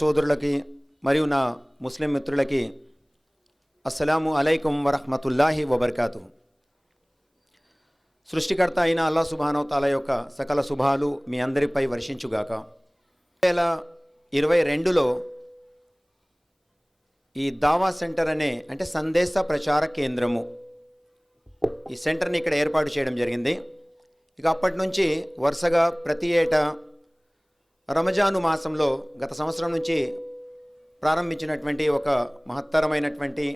సోదరులకి మరియు నా ముస్లిం మిత్రులకి అస్సలాము అలైకుం వరహ్మతుల్లాహి వబర్కాతు. సృష్టికర్త అయిన అల్లాహ్ సుబ్హానహు తాలా యొక్క సకల శుభాలు మీ అందరిపై వర్షించుగాక. 2022లో ఈ దావా సెంటర్ అంటే సందేశ ప్రచార కేంద్రము, ఈ సెంటర్ని ఇక్కడ ఏర్పాటు చేయడం జరిగింది. ఇక అప్పటి నుంచి వరుసగా ప్రతి ఏటా రమజాను మాసంలో గత సంవత్సరం నుంచి ప్రారంభించినటువంటి ఒక మహత్తరమైనటువంటి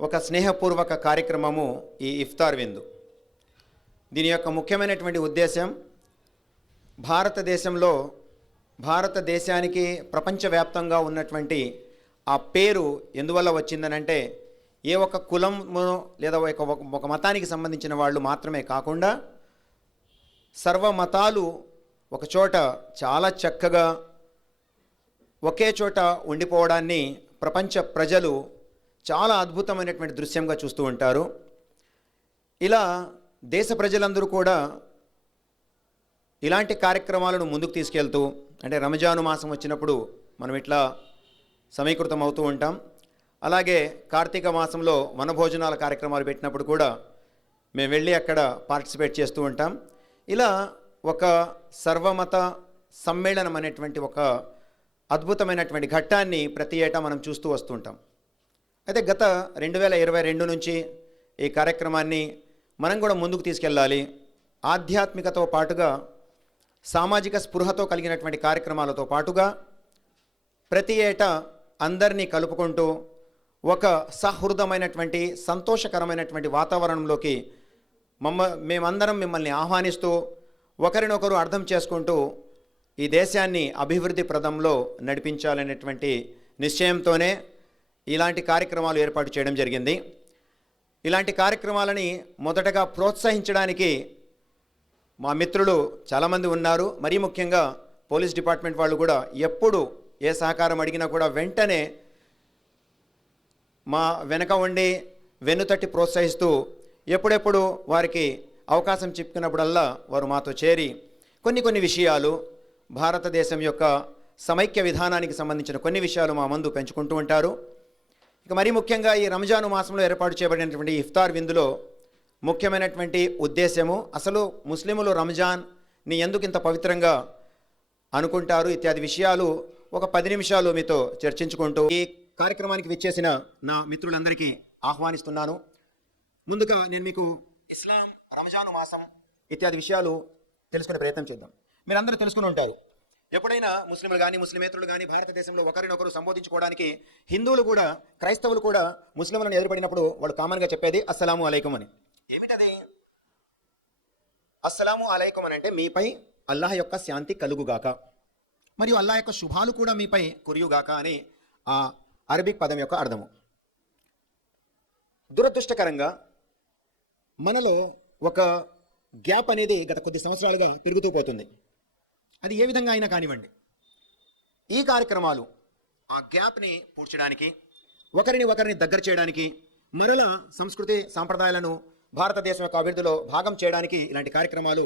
ఒక స్నేహపూర్వక కార్యక్రమము ఈ ఇఫ్తార్ విందు. దీని యొక్క ముఖ్యమైనటువంటి ఉద్దేశం భారతదేశానికి ప్రపంచవ్యాప్తంగా ఉన్నటువంటి ఆ పేరు ఎందువల్ల వచ్చిందనంటే ఏ ఒక కులము లేదా ఒక మతానికి సంబంధించిన వాళ్ళు మాత్రమే కాకుండా సర్వ మతాలు ఒక చోట చాలా చక్కగా ఒకే చోట ఉండిపోవడాన్ని ప్రపంచ ప్రజలు చాలా అద్భుతమైనటువంటి దృశ్యంగా చూస్తూ ఉంటారు. ఇలా దేశ ప్రజలందరూ కూడా ఇలాంటి కార్యక్రమాలను ముందుకు తీసుకెళ్తూ, అంటే రంజాను మాసం వచ్చినప్పుడు మనం ఇట్లా సమీకృతం అవుతూ ఉంటాం. అలాగే కార్తీక మాసంలో వనభోజనాల కార్యక్రమాలు పెట్టినప్పుడు కూడా మేము వెళ్ళి అక్కడ పార్టిసిపేట్ చేస్తూ ఉంటాం. ఇలా ఒక సర్వమత సమ్మేళనం అనేటువంటి ఒక అద్భుతమైనటువంటి ఘట్టాన్ని ప్రతి ఏటా మనం చూస్తూ వస్తుంటాం. అయితే గత 2022 నుంచి ఈ కార్యక్రమాన్ని మనం కూడా ముందుకు తీసుకెళ్ళాలి. ఆధ్యాత్మికతో పాటుగా సామాజిక స్పృహతో కలిగినటువంటి కార్యక్రమాలతో పాటుగా ప్రతి ఏటా అందరినీ కలుపుకుంటూ ఒక సహృదమైనటువంటి సంతోషకరమైనటువంటి వాతావరణంలోకి మేమందరం మిమ్మల్ని ఆహ్వానిస్తూ ఒకరినొకరు అర్థం చేసుకుంటూ ఈ దేశాన్ని అభివృద్ధి ప్రదంలో నడిపించాలనేటువంటి నిశ్చయంతోనే ఇలాంటి కార్యక్రమాలు ఏర్పాటు చేయడం జరిగింది. ఇలాంటి కార్యక్రమాలని మొదటగా ప్రోత్సహించడానికి మా మిత్రులు చాలామంది ఉన్నారు. మరీ ముఖ్యంగా పోలీస్ డిపార్ట్మెంట్ వాళ్ళు కూడా ఎప్పుడు ఏ సహకారం అడిగినా కూడా వెంటనే మా వెనక ఉండి వెన్నుతట్టి ప్రోత్సహిస్తూ ఎప్పుడెప్పుడు వారికి అవకాశం చిక్కుకున్నప్పుడల్లా వారు మాతో చేరి కొన్ని విషయాలు, భారతదేశం యొక్క సమైక్య విధానానికి సంబంధించిన కొన్ని విషయాలు మా ముందు పెంచుకుంటూ ఉంటారు. ఇక మరీ ముఖ్యంగా ఈ రంజాను మాసంలో ఏర్పాటు చేయబడినటువంటి ఇఫ్తార్ విందులో ముఖ్యమైనటువంటి ఉద్దేశము, అసలు ముస్లిములు రంజాన్ని ఎందుకు ఇంత పవిత్రంగా అనుకుంటారు ఇత్యాది విషయాలు ఒక 10 నిమిషాలు మీతో చర్చించుకుంటూ ఈ కార్యక్రమానికి విచ్చేసిన నా మిత్రులందరికీ ఆహ్వానిస్తున్నాను. ముందుగా నేను మీకు ఇస్లాం, రంజాను మాసం ఇత్యాది విషయాలు తెలుసుకునే ప్రయత్నం చేద్దాం. మీరందరూ తెలుసుకుని ఉంటారు, ఎప్పుడైనా ముస్లింలు కానీ ముస్లిమేతరులు కానీ భారతదేశంలో ఒకరినొకరు సంబోధించుకోవడానికి హిందువులు కూడా క్రైస్తవులు కూడా ముస్లింలను ఎదురుపడినప్పుడు వాళ్ళు కామన్గా చెప్పేది అస్సలాము అలైకుం అని. ఏమిటది అస్సలాము అలైకుం అని అంటే మీపై అల్లాహ్ యొక్క శాంతి కలుగుగాక, మరియు అల్లాహ్ యొక్క శుభాలు కూడా మీపై కురియుగాక అని ఆ అరబిక్ పదం యొక్క అర్థము. దురదృష్టకరంగా మనలో ఒక గ్యాప్ అనేది గత కొద్ది సంవత్సరాలుగా పెరుగుతూ పోతుంది. అది ఏ విధంగా అయినా కానివ్వండి, ఈ కార్యక్రమాలు ఆ గ్యాప్ని పూడ్చడానికి, ఒకరిని దగ్గర చేయడానికి, మరలా సంస్కృతి సాంప్రదాయాలను భారతదేశం యొక్క అభివృద్ధిలో భాగం చేయడానికి ఇలాంటి కార్యక్రమాలు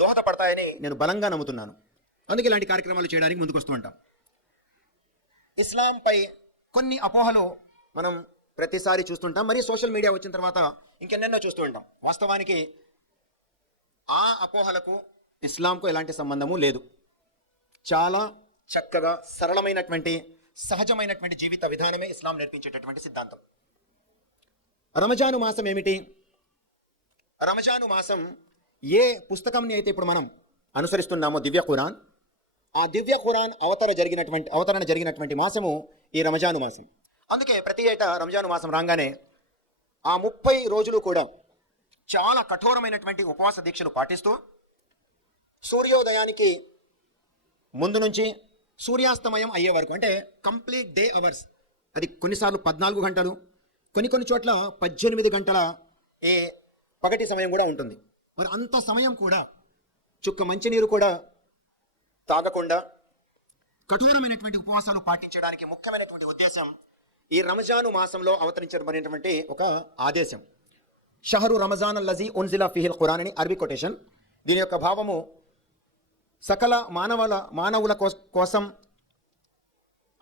దోహదపడతాయని నేను బలంగా నమ్ముతున్నాను. అందుకే ఇలాంటి కార్యక్రమాలు చేయడానికి ముందుకు వస్తూ ఉంటాం. ఇస్లాంపై కొన్ని అపోహలు మనం ప్రతిసారి చూస్తుంటాం, మరియు సోషల్ మీడియా వచ్చిన తర్వాత ఇంకెన్నెన్నో చూస్తూ ఉంటాం. వాస్తవానికి ఆ అపోహలకు ఇస్లాంకు ఎలాంటి సంబంధము లేదు. చాలా చక్కగా సరళమైనటువంటి సహజమైనటువంటి జీవిత విధానమే ఇస్లాం నేర్పించేటటువంటి సిద్ధాంతం. రమజాను మాసం ఏమిటి? రమజాను మాసం ఏ పుస్తకంని అయితే ఇప్పుడు మనం అనుసరిస్తున్నామో దివ్య ఖురాన్, ఆ దివ్య ఖురాన్ అవతరణ జరిగినటువంటి మాసము ఈ రమజాను మాసం. అందుకే ప్రతి ఏటా రంజాను మాసం రాగానే ఆ 30 రోజులు కూడా చాలా కఠోరమైనటువంటి ఉపవాస దీక్షలు పాటిస్తూ సూర్యోదయానికి ముందు నుంచి సూర్యాస్తమయం అయ్యే వరకు, అంటే కంప్లీట్ డే అవర్స్, అది కొన్నిసార్లు 14 గంటలు, కొన్ని చోట్ల 18 గంటల ఏ పగటి సమయం కూడా ఉంటుంది. మరి అంత సమయం కూడా చుక్క మంచినీరు కూడా తాగకుండా కఠోరమైనటువంటి ఉపవాసాలు పాటించడానికి ముఖ్యమైనటువంటి ఉద్దేశం ఈ రంజాను మాసంలో అవతరించబడినటువంటి ఒక ఆదేశం. షహరు రమజాన్ అల్లజీ ఉన్జిలా ఫీహిల్ ఖురాన్ అని అరబీ కొటేషన్. దీని యొక్క భావము సకల మానవుల కోసం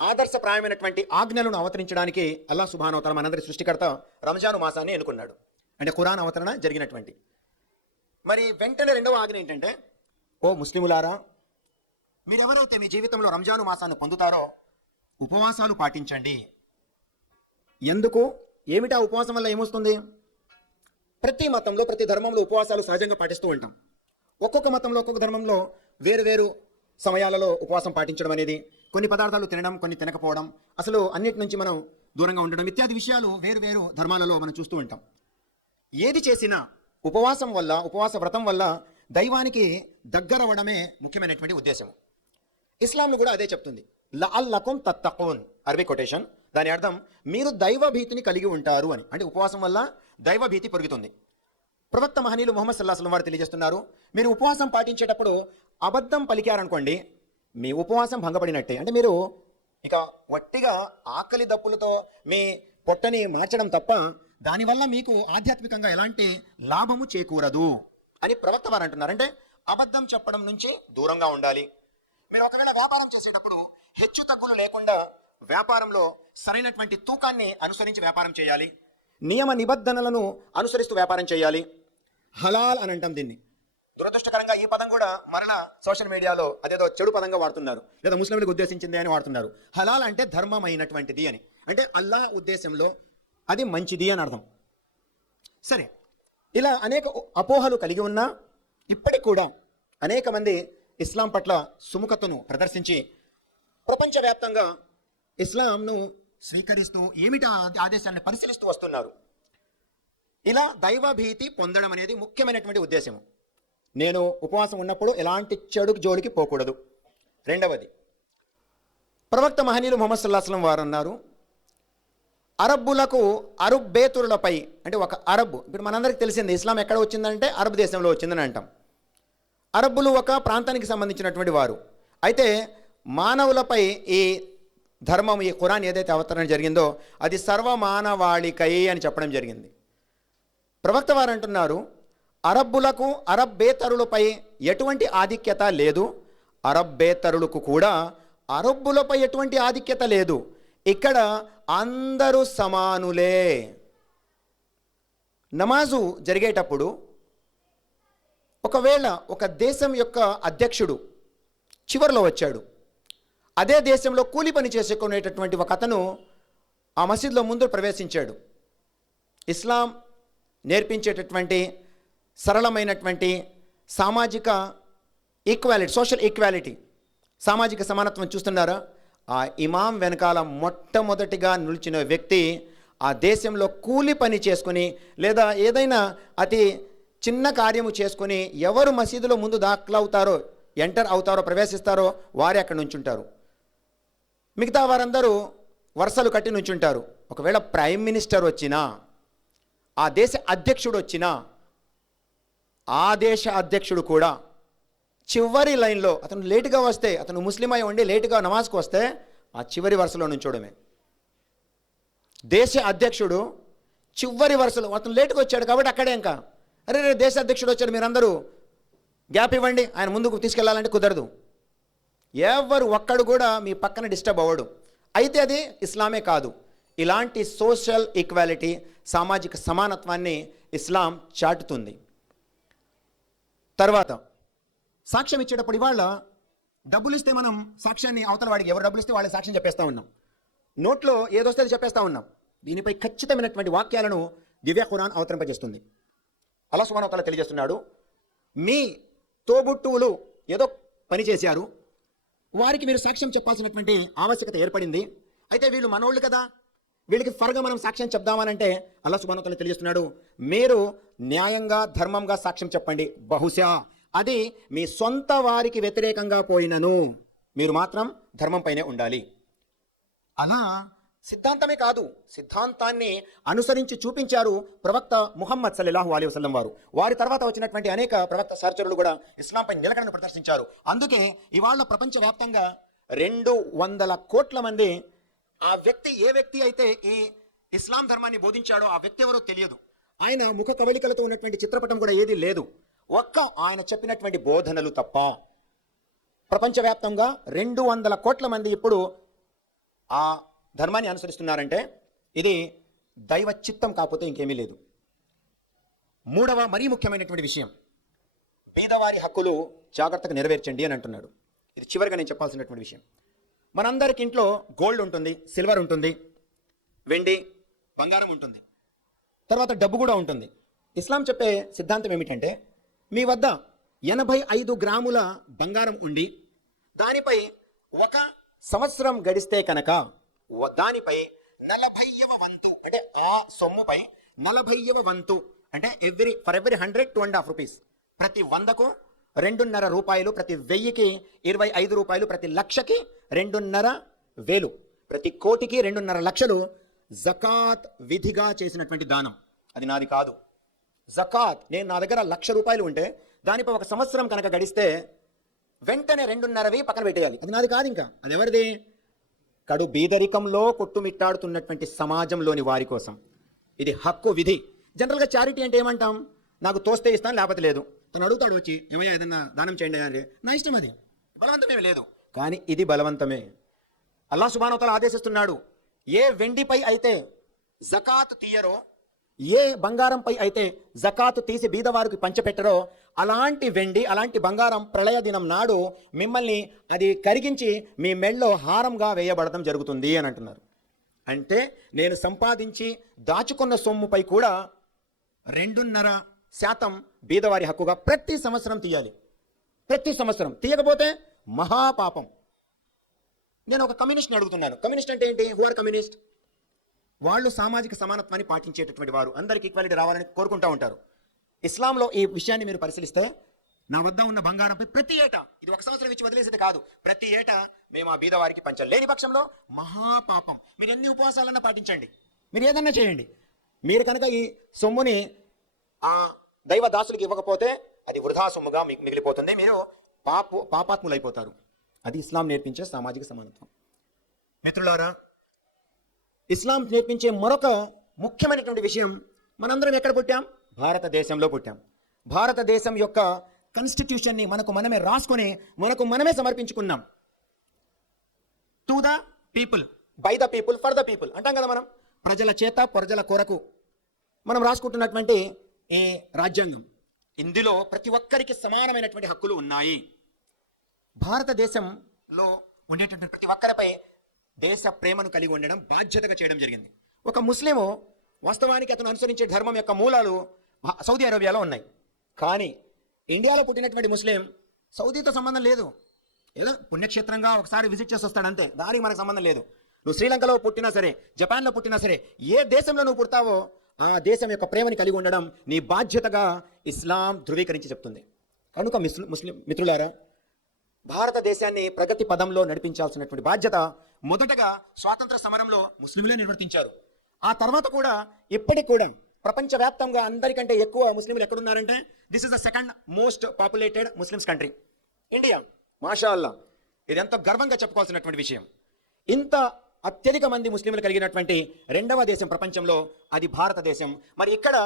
ఆదర్శప్రాయమైనటువంటి ఆజ్ఞలను అవతరించడానికి అల్లాహ్ సుబ్హానహు వ తఆలా మనందరి సృష్టికర్త రంజాను మాసాన్ని ఎన్నుకున్నాడు. అంటే ఖురాన్ అవతరణ జరిగినటువంటి. మరి వెంటనే రెండవ ఆజ్ఞ ఏంటంటే, ఓ ముస్లిములారా, మీరెవరైతే మీ జీవితంలో రంజాను మాసాన్ని పొందుతారో ఉపవాసాలు పాటించండి. ఎందుకు? ఏమిటా ఉపవాసం వల్ల ఏమొస్తుంది? ప్రతి మతంలో ప్రతి ధర్మంలో ఉపవాసాలు సహజంగా పాటిస్తూ ఉంటాం. ఒక్కొక్క మతంలో ఒక్కొక్క ధర్మంలో వేరు వేరు సమయాలలో ఉపవాసం పాటించడం అనేది, కొన్ని పదార్థాలు తినడం, కొన్ని తినకపోవడం, అసలు అన్నిటి నుంచి మనం దూరంగా ఉండడం ఇత్యాది విషయాలు వేరు వేరు ధర్మాలలో మనం చూస్తూ ఉంటాం. ఏది చేసినా ఉపవాసం వల్ల, ఉపవాస వ్రతం వల్ల దైవానికి దగ్గరవడమే ముఖ్యమైనటువంటి ఉద్దేశం. ఇస్లాంలో కూడా అదే చెప్తుంది. లఅల్లకుం తత్తఖూన్, అరబీ కొటేషన్. దాని అర్థం మీరు దైవ భీతిని కలిగి ఉంటారు అని. అంటే ఉపవాసం వల్ల దైవ భీతి పెరుగుతుంది. ప్రవక్త మహనీయులు ముహమ్మద్ సల్లల్లాహు అలైహి వసల్లం వారు తెలియజేస్తున్నారు, మీరు ఉపవాసం పాటించేటప్పుడు అబద్ధం పలికారనుకోండి, మీ ఉపవాసం భంగపడినట్టే. అంటే మీరు ఇక వట్టిగా ఆకలి దప్పులతో మీ పొట్టని మార్చడం తప్ప దానివల్ల మీకు ఆధ్యాత్మికంగా ఎలాంటి లాభము చేకూరదు అని ప్రవక్త వారు అంటున్నారు. అంటే అబద్ధం చెప్పడం నుంచి దూరంగా ఉండాలి. మీరు ఒకవేళ వ్యాపారం చేసేటప్పుడు హెచ్చు తగ్గులు లేకుండా వ్యాపారంలో సరైనటువంటి తూకాన్ని అనుసరించి వ్యాపారం చేయాలి. నియమ నిబంధనలను అనుసరిస్తూ వ్యాపారం చేయాలి. హలాల్ అని అంటాం దీన్ని. దురదృష్టకరంగా ఈ పదం కూడా మరణ సోషల్ మీడియాలో అదేదో చెడు పదంగా వాడుతున్నారు, లేదా ముస్లింలకు ఉద్దేశించింది అని వాడుతున్నారు. హలాల్ అంటే ధర్మమైనటువంటిది అని, అంటే అల్లాహ్ ఉద్దేశంలో అది మంచిది అని అర్థం. సరే, ఇలా అనేక అపోహలు కలిగి ఉన్నా ఇప్పటికి కూడా అనేక మంది ఇస్లాం పట్ల సుముఖతను ప్రదర్శించి ప్రపంచవ్యాప్తంగా ఇస్లాంను స్వీకరిస్తూ ఏమిటా ఆదేశాన్ని పరిశీలిస్తూ వస్తున్నారు. ఇలా దైవభీతి పొందడం అనేది ముఖ్యమైనటువంటి ఉద్దేశము. నేను ఉపవాసం ఉన్నప్పుడు ఎలాంటి చెడు జోలికి పోకూడదు. రెండవది, ప్రవక్త మహనీయులు ముహమ్మద్ సల్లల్లాహు అలైహి వసల్లం వారు అన్నారు, అరబ్బులకు అరబ్బేతురులపై, అంటే ఒక అరబ్, ఇప్పుడు మనందరికీ తెలిసింది ఇస్లాం ఎక్కడ వచ్చిందంటే అరబ్ దేశంలో వచ్చిందని అంటాం. అరబ్బులు ఒక ప్రాంతానికి సంబంధించినటువంటి వారు. అయితే మానవులపై ఈ ధర్మం, ఈ ఖురాన్ ఏదైతే అవతరణ జరిగిందో అది సర్వమానవాళికై అని చెప్పడం జరిగింది. ప్రవక్త వారు అంటున్నారు, అరబ్బులకు అరబ్బేతరులపై ఎటువంటి ఆధిక్యత లేదు, అరబ్బేతరులకు కూడా అరబ్బులపై ఎటువంటి ఆధిక్యత లేదు. ఇక్కడ అందరూ సమానులే. నమాజు జరిగేటప్పుడు ఒకవేళ ఒక దేశం యొక్క అధ్యక్షుడు చివరిలో వచ్చాడు, అదే దేశంలో కూలి పని చేసుకునేటటువంటి ఒక అతను ఆ మసీద్లో ముందు ప్రవేశించాడు. ఇస్లాం నేర్పించేటటువంటి సరళమైనటువంటి సామాజిక ఈక్వాలిటీ, సోషల్ ఈక్వాలిటీ, సామాజిక సమానత్వం చూస్తున్నారా? ఆ ఇమాం వెనకాల మొట్టమొదటిగా నిలిచిన వ్యక్తి ఆ దేశంలో కూలి పని చేసుకుని లేదా ఏదైనా అతి చిన్న కార్యము చేసుకుని ఎవరు మసీదులో ముందు దాఖలవుతారో, ఎంటర్ అవుతారో, ప్రవేశిస్తారో వారే అక్కడ నుంచుంటారు. మిగతా వారందరూ వరుసలు కట్టి నుంచుంటారు. ఒకవేళ ప్రైమ్ మినిస్టర్ వచ్చినా, ఆ దేశ అధ్యక్షుడు వచ్చినా, ఆ దేశ అధ్యక్షుడు కూడా చివరి లైన్లో, అతను లేటుగా వస్తే, అతను ముస్లిం అయి ఉండి లేటుగా నమాజ్కి వస్తే ఆ చివరి వరుసలో నుంచోడమే. దేశ అధ్యక్షుడు చివరి వరుసలో, అతను లేటుగా వచ్చాడు కాబట్టి అక్కడే ఇంకా, అరే రే దేశ అధ్యక్షుడు వచ్చాడు మీరందరూ గ్యాప్ ఇవ్వండి, ఆయన ముందుకు తీసుకెళ్లాలంటే కుదరదు. ఎవరు ఒక్కడు కూడా మీ పక్కన డిస్టర్బ్ అవ్వడు. అయితే అది ఇస్లామే కాదు, ఇలాంటి సోషల్ ఈక్వాలిటీ, సామాజిక సమానత్వాన్ని ఇస్లాం చాటుతుంది. తర్వాత సాక్ష్యం ఇచ్చేటప్పుడు ఇవాళ డబ్బులు ఇస్తే మనం సాక్ష్యాన్ని అవతల వాడికి, ఎవరు డబ్బులు ఇస్తే వాళ్ళ సాక్ష్యం చెప్పేస్తూ ఉన్నాం, నోట్లో ఏదొస్తే అది చెప్పేస్తూ ఉన్నాం. దీనిపై ఖచ్చితమైనటువంటి వాక్యాలను దివ్య ఖురాన్ అవతరింపజేస్తుంది. అల్లాహ్ సుబ్హానహు వ తఆలా తెలియజేస్తున్నాడు, మీ తోబుట్టువులు ఏదో పని చేశారు, వారికి మీరు సాక్ష్యం చెప్పాల్సినటువంటి ఆవశ్యకత ఏర్పడింది. అయితే వీళ్ళు మనోళ్ళు కదా, వీళ్ళకి ఫర్గా మనం సాక్ష్యం చెప్దామనంటే అల్లాహ్ సుబ్హానహు వ తఆలా తెలియజేస్తున్నాడు, మీరు న్యాయంగా ధర్మంగా సాక్ష్యం చెప్పండి. బహుశా అది మీ సొంత వారికి వ్యతిరేకంగా పోయినను మీరు మాత్రం ధర్మంపైనే ఉండాలి. అలా సిద్ధాంతమే కాదు, సిద్ధాంతాన్ని అనుసరించి చూపించారు ప్రవక్త ముహమ్మద్ సల్లల్లాహు అలైహి వసల్లం వారు. వారి తర్వాత వచ్చినటువంటి అనేక ప్రవక్త సహచరులు కూడా ఇస్లాంపై నిలకడను ప్రదర్శించారు. అందుకే ఇవాళ ప్రపంచవ్యాప్తంగా 200 కోట్ల మంది, ఆ వ్యక్తి ఏ వ్యక్తి అయితే ఈ ఇస్లాం ధర్మాన్ని బోధించాడో ఆ వ్యక్తి ఎవరో తెలియదు. ఆయన ముఖ కవళికలతో ఉన్నటువంటి చిత్రపటం కూడా ఏది లేదు, ఒక్క ఆయన చెప్పినటువంటి బోధనలు తప్ప. ప్రపంచవ్యాప్తంగా 200 కోట్ల మంది ఇప్పుడు ఆ ధర్మాన్ని అనుసరిస్తున్నారంటే ఇది దైవ చిత్తం కాకపోతే ఇంకేమీ లేదు. మూడవ మరీ ముఖ్యమైనటువంటి విషయం, పేదవారి హక్కులు జాగ్రత్తగా నెరవేర్చండి అని అంటున్నాడు. ఇది చివరిగా నేను చెప్పాల్సినటువంటి విషయం. మనందరికి ఇంట్లో గోల్డ్ ఉంటుంది, సిల్వర్ ఉంటుంది, వెండి బంగారం ఉంటుంది, తర్వాత డబ్బు కూడా ఉంటుంది. ఇస్లాం చెప్పే సిద్ధాంతం ఏమిటంటే, మీ వద్ద 85 గ్రాముల బంగారం ఉండి దానిపై 1 సంవత్సరం గడిస్తే కనుక దానిపై 40వ వంతు, అంటే ఆ సొమ్ముపై 40వ వంతు, అంటే ఫర్ ఎవ్రీ 100 2.5 రూపీస్, ప్రతి 100కు 2.5 రూపాయలు, ప్రతి 1000కి 25 రూపాయలు, ప్రతి లక్షకి 2.5 ప్రతి కోటికి 2.5 లక్షలు జకాత్ విధిగా చేసినటువంటి దానం. అది నాది కాదు. జకాత్ నేను నా దగ్గర 1,00,000 రూపాయలు ఉంటే దానిపై 1 సంవత్సరం కనుక గడిస్తే వెంటనే 2.5 పక్కన పెట్టేయాలి. అది నాది కాదు. ఇంకా అది ఎవరిది? కడు బీదరికంలో కొట్టుమిట్టాడుతున్నటువంటి సమాజంలోని వారి కోసం. ఇది హక్కు విధి. జనరల్గా చారిటీ అంటే ఏమంటాం? నాకు తోస్తే ఇస్తాను, లేకపోతే లేదు. తను అడుగుతాడు వచ్చి, ఏమయ్యా ఏదన్నా దానం చేయండి అంటే, నా ఇష్టం, అది బలవంతమే లేదు. కానీ ఇది బలవంతమే. అల్లాహ్ సుబ్హానహు వ తఆలా ఆదేశిస్తున్నాడు, ఏ వెండిపై అయితే జకాత్ తీయరో, ఏ బంగారంపై అయితే జకాతు తీసి బీదవారికి పంచిపెట్టరో, అలాంటి వెండి అలాంటి బంగారం ప్రళయ దినం నాడు మిమ్మల్ని అది కరిగించి మీ మెళ్ళలో హారంగా వేయబడటం జరుగుతుంది అని అంటున్నారు. అంటే నేను సంపాదించి దాచుకున్న సొమ్ముపై కూడా 2.5% బీదవారి హక్కుగా ప్రతి సంవత్సరం తీయాలి. ప్రతి సంవత్సరం తీయకపోతే మహాపాపం. నేను ఒక కమ్యూనిస్ట్ని అడుగుతున్నాను. కమ్యూనిస్ట్ అంటే ఏంటి? Who are communist? వాళ్ళు సామాజిక సమానత్వాన్ని పాటించేటటువంటి వారు, అందరికి ఈక్వాలిటీ రావాలని కోరుకుంటూ ఉంటారు. ఇస్లాంలో ఈ విషయాన్ని మీరు పరిశీలిస్తే, నా వద్ద ఉన్న బంగారంపై ప్రతి ఏటా, ఇది 1 సంవత్సరం ఇచ్చి వదిలేసేది కాదు, ప్రతి ఏటా మేము ఆ బీదవారికి పంచాలి. లేని పక్షంలో మహాపాపం. మీరు ఎన్ని ఉపవాసాలన్నా పాటించండి, మీరు ఏదన్నా చేయండి, మీరు కనుక ఈ సొమ్ముని ఆ దైవ దాసులకు ఇవ్వకపోతే అది వృధా సొమ్ముగా మీకు మిగిలిపోతుంది, మీరు పాపాత్ములైపోతారు. అది ఇస్లాం నేర్పించే సామాజిక సమానత్వం. మిత్రులారా, ఇస్లాం నేర్పించే మరొక ముఖ్యమైనటువంటి విషయం, మనందరం ఎక్కడ పుట్టాం? భారతదేశంలో పుట్టాం. భారతదేశం యొక్క కాన్స్టిట్యూషన్ని మనకు మనమే రాసుకొని మనకు మనమే సమర్పించుకున్నాం. To the people, by the people, for the people అంటాం కదా మనం. ప్రజల చేత ప్రజల కొరకు మనం రాసుకుంటున్నటువంటి ఈ రాజ్యాంగం, ఇందులో ప్రతి ఒక్కరికి సమానమైనటువంటి హక్కులు ఉన్నాయి. భారతదేశంలో ఉండేటువంటి ప్రతి ఒక్కరిపై దేశ ప్రేమను కలిగి ఉండడం బాధ్యతగా చేయడం జరిగింది. ఒక ముస్లిము వాస్తవానికి అతను అనుసరించే ధర్మం యొక్క మూలాలు సౌదీ అరేబియాలో ఉన్నాయి. కానీ ఇండియాలో పుట్టినటువంటి ముస్లిం సౌదీతో సంబంధం లేదు. ఏదో పుణ్యక్షేత్రంగా ఒకసారి విజిట్ చేసి వస్తాడంతే, దానికి మనకు సంబంధం లేదు. నువ్వు శ్రీలంకలో పుట్టినా సరే, జపాన్లో పుట్టినా సరే, ఏ దేశంలో నువ్వు పుడతావో ఆ దేశం యొక్క ప్రేమని కలిగి ఉండడం నీ బాధ్యతగా ఇస్లాం ధృవీకరించి చెప్తుంది. కనుక ముస్లిం మిత్రులారా, భారతదేశాన్ని ప్రగతి పదంలో నడిపించాల్సినటువంటి బాధ్యత మొదటగా స్వాతంత్ర సమరంలో ముస్లింలే నిర్వర్తించారు. ఆ తర్వాత కూడా ఇప్పటికి కూడా ప్రపంచవ్యాప్తంగా అందరికంటే ఎక్కువ ముస్లింలు ఎక్కడున్నారంటే, this is the 2nd most populated Muslims country, India. మాషా అల్లా, ఇది ఎంతో గర్వంగా చెప్పుకోవాల్సినటువంటి విషయం. ఇంత అత్యధిక మంది ముస్లింలు కలిగినటువంటి 2వ దేశం ప్రపంచంలో అది భారతదేశం. మరి ఇక్కడ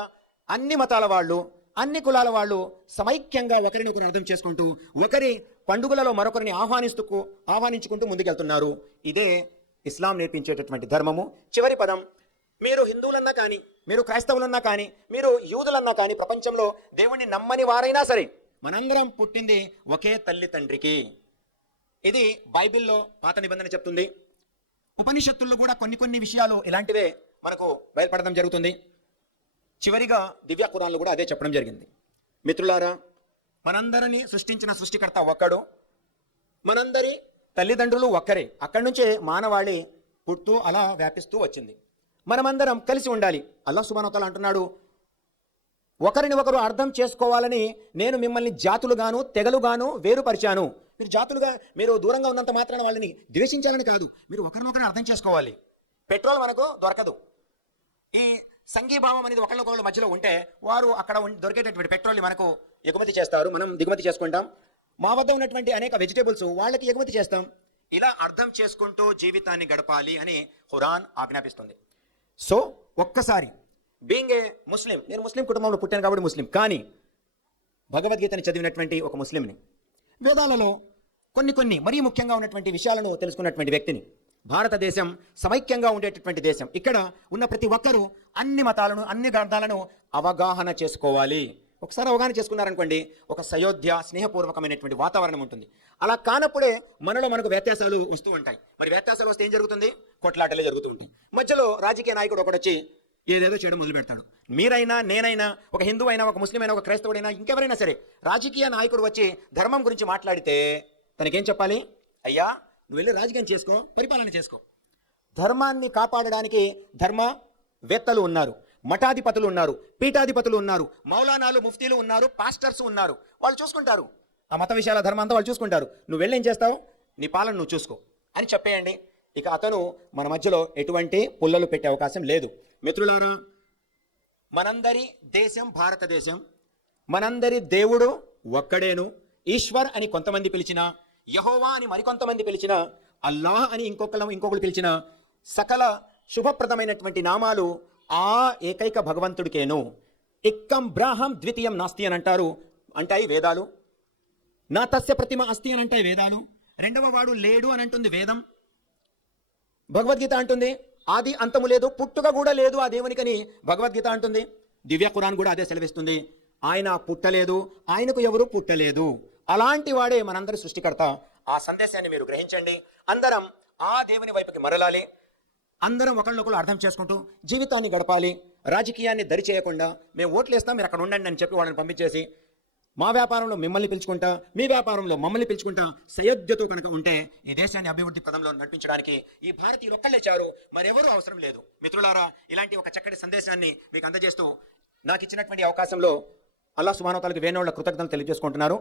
అన్ని మతాల వాళ్ళు, అన్ని కులాల వాళ్ళు సమైక్యంగా ఒకరినొకరు అర్థం చేసుకుంటూ, ఒకరి పండుగలలో మరొకరిని ఆహ్వానించుకుంటూ ముందుకెళ్తున్నారు. ఇదే ఇస్లాం నేర్పించేటటువంటి ధర్మము. చివరి పదం, మీరు హిందువులన్నా కానీ, మీరు క్రైస్తవులన్నా కానీ, మీరు యూదులన్నా కానీ, ప్రపంచంలో దేవుణ్ణి నమ్మని వారైనా సరే, మనందరం పుట్టింది ఒకే తల్లి తండ్రికి. ఇది బైబిల్లో పాత నిబంధన చెప్తుంది. ఉపనిషత్తుల్లో కూడా కొన్ని విషయాలు ఇలాంటివే మనకు బయలుపడడం జరుగుతుంది. చివరిగా దివ్య ఖురాన్లో కూడా అదే చెప్పడం జరిగింది. మిత్రులారా, మనందరినీ సృష్టించిన సృష్టికర్త ఒక్కడు, మనందరి తల్లిదండ్రులు ఒక్కరే. అక్కడి నుంచే మానవాళి పుడుతూ అలా వ్యాపిస్తూ వచ్చింది. మనమందరం కలిసి ఉండాలి. అల్లాహ్ సుబ్హానహు వ తఆలా అంటున్నాడు, ఒకరిని ఒకరు అర్థం చేసుకోవాలని నేను మిమ్మల్ని జాతులుగాను తెగలుగాను వేరుపరిచాను. మీరు జాతులుగా, మీరు దూరంగా ఉన్నంత మాత్రాన వాళ్ళని ద్వేషించాలని కాదు, మీరు ఒకరినొకరిని అర్థం చేసుకోవాలి. పెట్రోల్ మనకు దొరకదు. ఈ సంఘీభావం అనేది ఒకళ్ళొకళ్ళ మధ్యలో ఉంటే వారు అక్కడ దొరికేటటువంటి పెట్రోల్ని మనకు ఎగుమతి చేస్తారు, మనం దిగుమతి చేసుకుంటాం. మా వద్ద ఉన్నటువంటి అనేక వెజిటేబుల్స్ వాళ్ళకి ఎగుమతి చేస్తాం. ఇలా అర్థం చేసుకుంటూ జీవితాన్ని గడపాలి అని ఖురాన్ ఆజ్ఞాపిస్తుంది. సో ఒక్కసారి బీయింగ్ ఏ ముస్లిం, నేను ముస్లిం కుటుంబంలో పుట్టాను కాబట్టి ముస్లిం, కానీ భగవద్గీతని చదివినటువంటి ఒక ముస్లింని, వేదాలలో కొన్ని మరీ ముఖ్యంగా ఉన్నటువంటి విషయాలను తెలుసుకున్నటువంటి వ్యక్తిని, భారతదేశం సమైక్యంగా ఉండేటటువంటి దేశం. ఇక్కడ ఉన్న ప్రతి ఒక్కరూ అన్ని మతాలను, అన్ని గ్రంథాలను అవగాహన చేసుకోవాలి. ఒకసారి అవగాహన చేసుకున్నారనుకోండి, ఒక సయోధ్య స్నేహపూర్వకమైనటువంటి వాతావరణం ఉంటుంది. అలా కానప్పుడే మనకు వ్యత్యాసాలు వస్తూ ఉంటాయి. మరి వ్యత్యాసాలు వస్తే ఏం జరుగుతుంది? కొట్లాటలే జరుగుతూ ఉంటాయి. మధ్యలో రాజకీయ నాయకుడు ఒకడొచ్చి ఏదేదో చేయడం మొదలు పెడతాడు. మీరైనా, నేనైనా, ఒక హిందూ అయినా, ఒక ముస్లిం అయినా, ఒక క్రైస్తవుడైనా, ఇంకెవరైనా సరే రాజకీయ నాయకుడు వచ్చి ధర్మం గురించి మాట్లాడితే తనకేం చెప్పాలి? అయ్యా, నువ్వు వెళ్ళి రాజకీయం చేసుకో, పరిపాలన చేసుకో. ధర్మాన్ని కాపాడడానికి ధర్మవేత్తలు ఉన్నారు, మఠాధిపతులు ఉన్నారు, పీఠాధిపతులు ఉన్నారు, మౌలానాలు, ముఫ్తీలు ఉన్నారు, పాస్టర్స్ ఉన్నారు. వాళ్ళు చూసుకుంటారు ఆ మత విషయాల ధర్మం అంతా. వాళ్ళు చూసుకుంటారు. నువ్వు వెళ్ళి ఏం చేస్తావు? నీ పాలన నువ్వు చూసుకో అని చెప్పేయండి. ఇక అతను మన మధ్యలో ఎటువంటి పుల్లలు పెట్టే అవకాశం లేదు. మిత్రులారా, మనందరి దేశం భారతదేశం, మనందరి దేవుడు ఒక్కడేను. ఈశ్వర్ అని కొంతమంది పిలిచినా, యెహోవా అని మరికొంతమంది పిలిచినా, అల్లాహ్ అని ఇంకొకరు పిలిచిన సకల శుభప్రదమైనటువంటి నామాలు ఆ ఏకైక భగవంతుడికేను. ఇక్కం బ్రాహం ద్వితీయం నాస్తి అని అంటాయి వేదాలు. నా తస్య ప్రతిమ అస్తి అని అంటాయి వేదాలు. రెండవ వాడు లేడు అని అంటుంది వేదం. భగవద్గీత అంటుంది ఆది అంతము లేదు, పుట్టుక కూడా లేదు ఆ దేవునికని భగవద్గీత అంటుంది. దివ్య ఖురాన్ కూడా అదే సెలవిస్తుంది. ఆయన పుట్టలేదు, ఆయనకు ఎవరు పుట్టలేదు. అలాంటి వాడే మనందరి సృష్టికర్త. ఆ సందేశాన్ని మీరు గ్రహించండి. అందరం ఆ దేవుని వైపుకి మరలాలి. అందరం ఒకళ్ళొకళ్ళు అర్థం చేసుకుంటూ జీవితాన్ని గడపాలి. రాజకీయాన్ని దరి చేయకుండా మేము ఓట్లు వేస్తాం, మీరు అక్కడ ఉండండి అని చెప్పి వాళ్ళని పంపించేసి, మా వ్యాపారంలో మిమ్మల్ని పిలుచుకుంటా, మీ వ్యాపారంలో మమ్మల్ని పిలుచుకుంటా సయోధ్యతో కనుక ఉంటే ఈ దేశాన్ని అభివృద్ధి పదంలో నడిపించడానికి ఈ భారతీయులు ఒక్కళ్ళే చారు, మరెవరూ అవసరం లేదు. మిత్రులారా, ఇలాంటి ఒక చక్కటి సందేశాన్ని మీకు అందజేస్తూ నాకు ఇచ్చినటువంటి అవకాశంలో అల్లాహ్ సుబ్హానహు వ తఆలాకి వేనోళ్ల కృతజ్ఞతలు తెలియజేసుకుంటున్నారు.